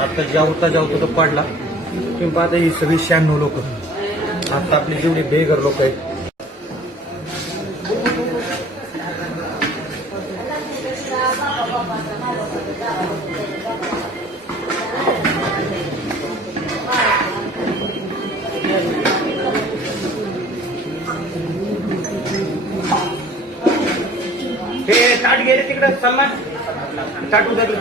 आता जावता जावता तो पडला. किंवा आता ही सगळी शहाण्णव लोक. आता आपली जेवढी बेघर लोक आहेत. ताट गेले तिकडे. सलमान ताट उतरलं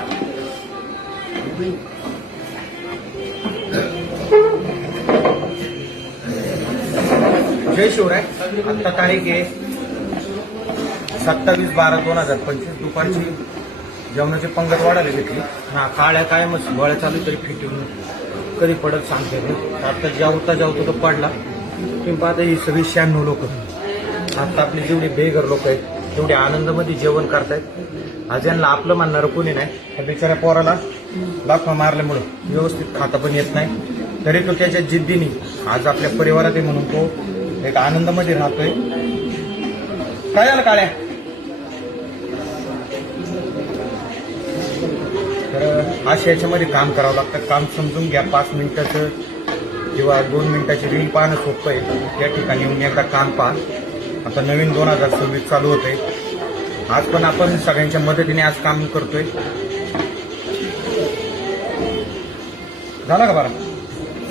जय शिवराय. आता तारीख आहे. सत्तावीस बारा दोन हजार पंचवीस. दुपारची जेवणाची पंगत वाढायला घेतली. हा काळ्या कायमच. गोळ्या चालू तरी फिटून कधी पडत सांगते मी. आता जेवता जेवता तो पडला. तुम्ही आता ही सगळी शहाण्णव लोक. आता आपली जेवढी बेघर लोक आहेत तेवढे आनंदामध्ये जेवण करतायत. आज यांना आपलं मानणारं कोणी नाही. बिचाऱ्या पोराला लाखा मारल्यामुळं व्यवस्थित खाता पण येत नाही. तरी तो त्याच्या जिद्दीने आज आपल्या परिवारात आहे म्हणून तो एक आनंदामध्ये राहतोय. काय झालं काळ्या? तर अशा याच्यामध्ये काम करावं लागतं. काम समजून घ्या. पाच मिनिटाचं किंवा दोन मिनिटाची रील पाहणं सोपं आहे. त्या ठिकाणी येऊन एकदा काम पहा. आता नवीन दोन हजार सव्वीस चालू होते. आज पण आपण सगळ्यांच्या मदतीने आज काम करतोय. झालं का बरं?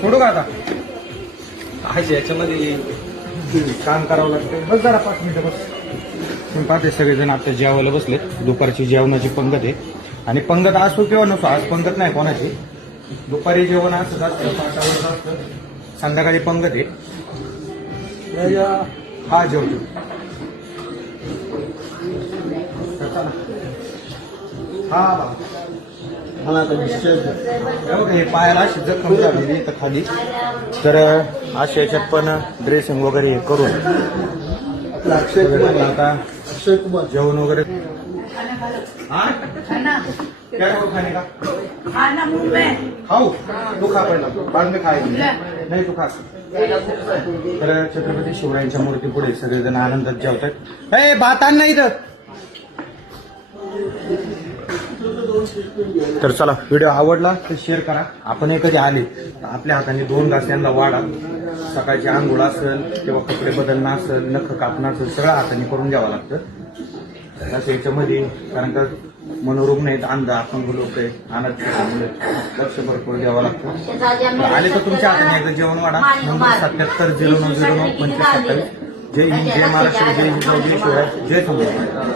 सोडू का आता? आज याच्यामध्ये काम करावं लागतं बस जरा पाच मिनिटं बस. तुम्ही पाहते सगळेजण आता जेवायला बसलेत. दुपारची जेवणाची पंगत आहे. आणि पंगत असो किंवा नसो आज पंगत नाही कोणाची. दुपारी जेवण असं असतं. संध्याकाळी पंगत आहे. हा जेवतो तर चला. हा बा. मला आता निश्चय हे पायाला अशी जखम झालेली इथं खाली. तर अशा याच्यात पण ड्रेसिंग वगैरे हे करून. अक्षय कुमार. आता अक्षय कुमार. जेवण वगैरे हा? क्या करू खाने का? खाना मुंह में। खाऊ? तू खा पहिला। बाद में खायला नाही तू खा। तर छत्रपती शिवरायांच्या मूर्ती पुढे सगळेजण आनंदात जेवतात ए भात नाही इथं. तर चला व्हिडिओ आवडला तर शेअर करा. आपण हे कधी आले. तर आपल्या हाताने दोन घास यांना वाढा सकाळची आंघोळ असेल किंवा कपडे बदलणं असेल नख कापणं असेल सगळं हाताने करून घ्यावं लागतं. याच्यामध्ये कारण का मनोरुग्ण आहेत अंध आपण लोक आहे अनाथ लक्ष भरपूर द्यावं लागतं. आले तर तुमच्या हाताने एकदा जेवण वाढा. नंबर सत्याहत्तर झिरो नऊ झिरो नऊ पंचवीस सत्तावीस जय हिंद जय महाराष्ट्र जय हिंद जय शिवराय जय समजा